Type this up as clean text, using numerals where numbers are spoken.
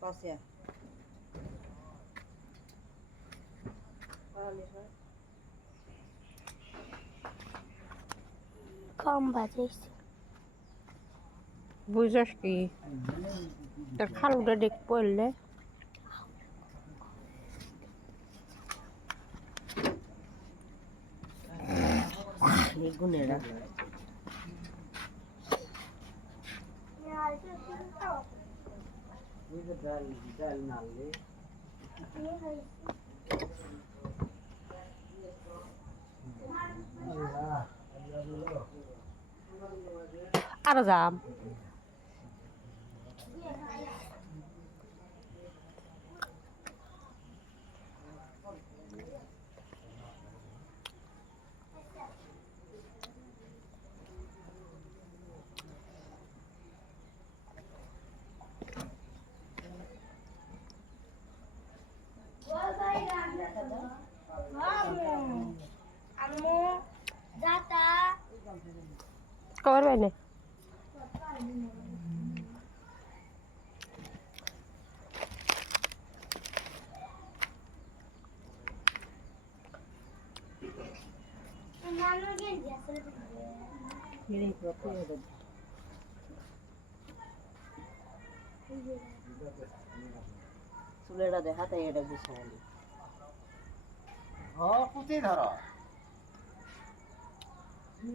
টসে কম বাজেছে বুঝছস কি তোর খালুটা দেখ পড়লে গুনেরা আরো যাম আম্মু দাতা কবার বাইনে নানু গেঞ্জি আসলে চুলেটা দেখাতে এটা বিছানালি কুচি ধর